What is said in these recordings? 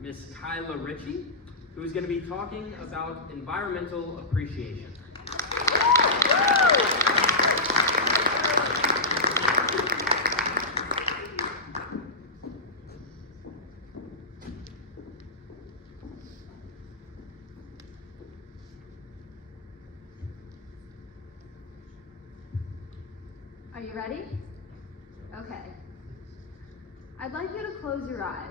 Miss Kyla Ritchie, who is going to be talking about environmental appreciation. Are you ready? Okay. I'd like you to close your eyes.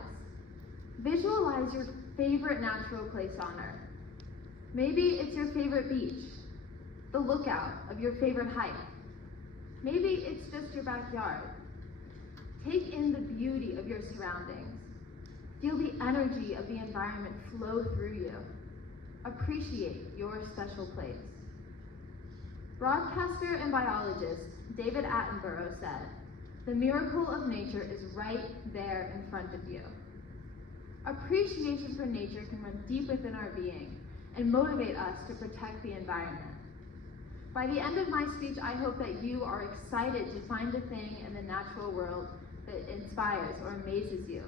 Visualize your favorite natural place on Earth. Maybe it's your favorite beach, the lookout of your favorite hike. Maybe it's just your backyard. Take in the beauty of your surroundings. Feel the energy of the environment flow through you. Appreciate your special place. Broadcaster and biologist David Attenborough said, "The miracle of nature is right there in front of you." Appreciation for nature can run deep within our being and motivate us to protect the environment. By the end of my speech, I hope that you are excited to find a thing in the natural world that inspires or amazes you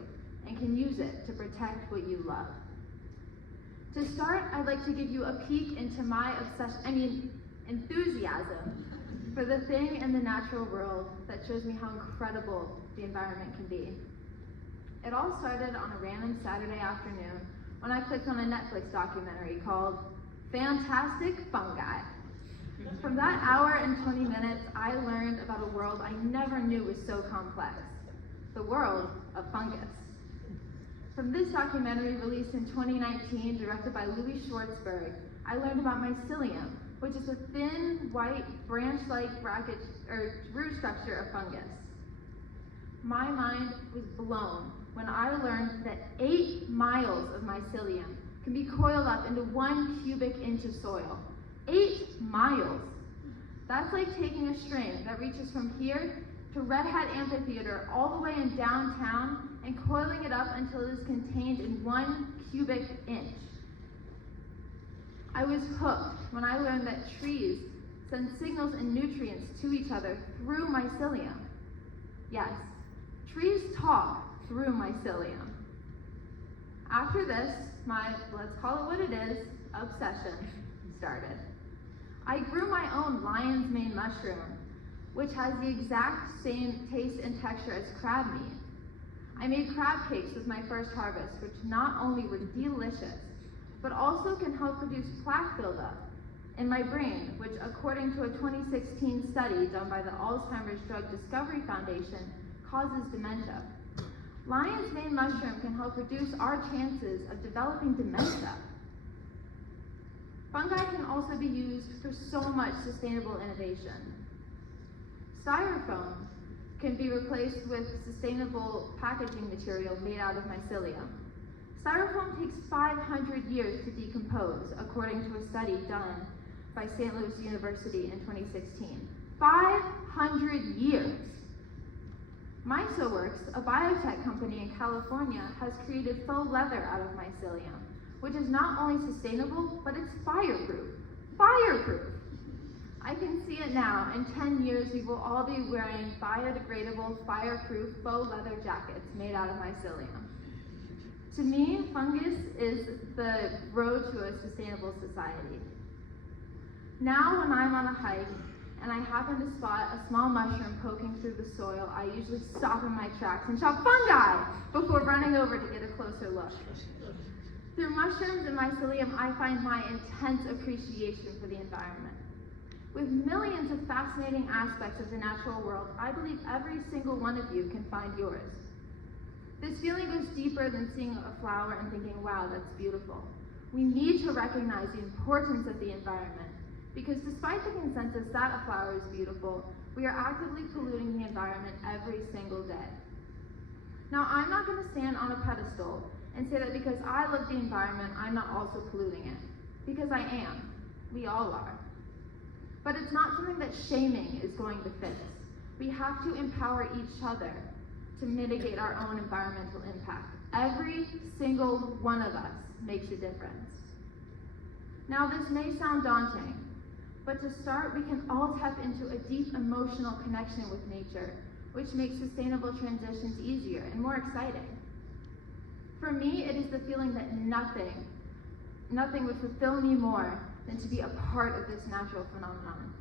and can use it to protect what you love. To start, I'd like to give you a peek into my enthusiasm for the thing in the natural world that shows me how incredible the environment can be. It all started on a random Saturday afternoon when I clicked on a Netflix documentary called Fantastic Fungi. From that hour and 20 minutes, I learned about a world I never knew was so complex, the world of fungus. From this documentary, released in 2019, directed by Louis Schwartzberg, I learned about mycelium, which is a thin, white, branch-like root structure of fungus. My mind was blown when I learned that 8 miles of mycelium can be coiled up into 1 cubic inch of soil. 8 miles! That's like taking a string that reaches from here to Red Hat Amphitheater all the way in downtown and coiling it up until it is contained in 1 cubic inch. I was hooked when I learned that trees send signals and nutrients to each other through mycelium. Yes, trees talk through mycelium. After this, my, let's call it what it is, obsession started. I grew my own lion's mane mushroom, which has the exact same taste and texture as crab meat. I made crab cakes with my first harvest, which not only were delicious, but also can help reduce plaque buildup in my brain, which according to a 2016 study done by the Alzheimer's Drug Discovery Foundation, causes dementia. Lion's mane mushroom can help reduce our chances of developing dementia. Fungi can also be used for so much sustainable innovation. Styrofoam can be replaced with sustainable packaging material made out of mycelium. Styrofoam takes 500 years to decompose, according to a study done by St. Louis University in 2016. 500 years! MysoWorks, a biotech company in California, has created faux leather out of mycelium, which is not only sustainable, but it's fireproof. Fireproof! I can see it now. In 10 years, we will all be wearing biodegradable, fireproof faux leather jackets made out of mycelium. To me, fungus is the road to a sustainable society. Now, when I'm on a hike and I happen to spot a small mushroom poking through the soil, I usually stop in my tracks and shout "fungi" before running over to get a closer look. Through mushrooms and mycelium, I find my intense appreciation for the environment. With millions of fascinating aspects of the natural world, I believe every single one of you can find yours. This feeling goes deeper than seeing a flower and thinking, wow, that's beautiful. We need to recognize the importance of the environment, because despite the consensus that a flower is beautiful, we are actively polluting the environment every single day. Now, I'm not going to stand on a pedestal and say that because I love the environment, I'm not also polluting it, because I am. We all are. But it's not something that shaming is going to fix. We have to empower each other to mitigate our own environmental impact. Every single one of us makes a difference. Now, this may sound daunting, but to start, we can all tap into a deep emotional connection with nature, which makes sustainable transitions easier and more exciting. For me, it is the feeling that nothing would fulfill me more than to be a part of this natural phenomenon.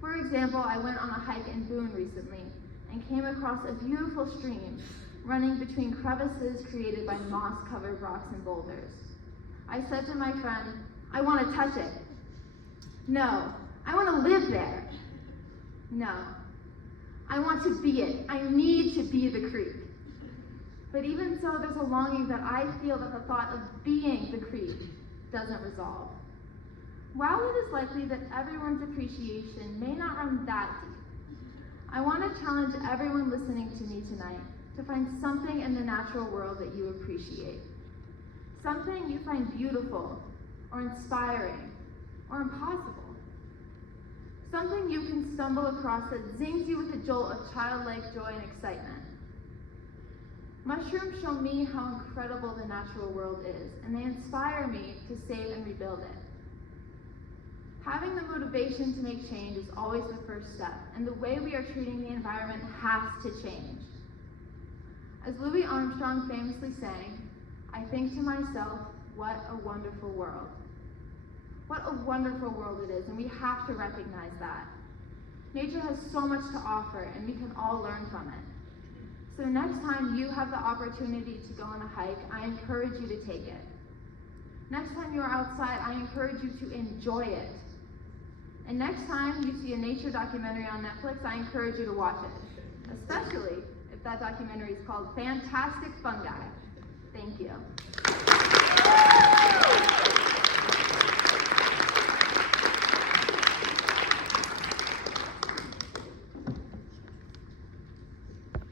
For example, I went on a hike in Boone recently and came across a beautiful stream running between crevices created by moss-covered rocks and boulders. I said to my friend, "I want to touch it." "No, I want to live there." "No, I want to be it. I need to be the creek." But even so, there's a longing that I feel that the thought of being the creek doesn't resolve. While it is likely that everyone's appreciation may not run that deep, I want to challenge everyone listening to me tonight to find something in the natural world that you appreciate. Something you find beautiful, or inspiring, or impossible. Something you can stumble across that zings you with a jolt of childlike joy and excitement. Mushrooms show me how incredible the natural world is, and they inspire me to save and rebuild it. Having the motivation to make change is always the first step, and the way we are treating the environment has to change. As Louis Armstrong famously sang, "I think to myself, what a wonderful world." What a wonderful world it is, and we have to recognize that. Nature has so much to offer, and we can all learn from it. So next time you have the opportunity to go on a hike, I encourage you to take it. Next time you are outside, I encourage you to enjoy it. And next time you see a nature documentary on Netflix, I encourage you to watch it, especially if that documentary is called Fantastic Fungi. Thank you.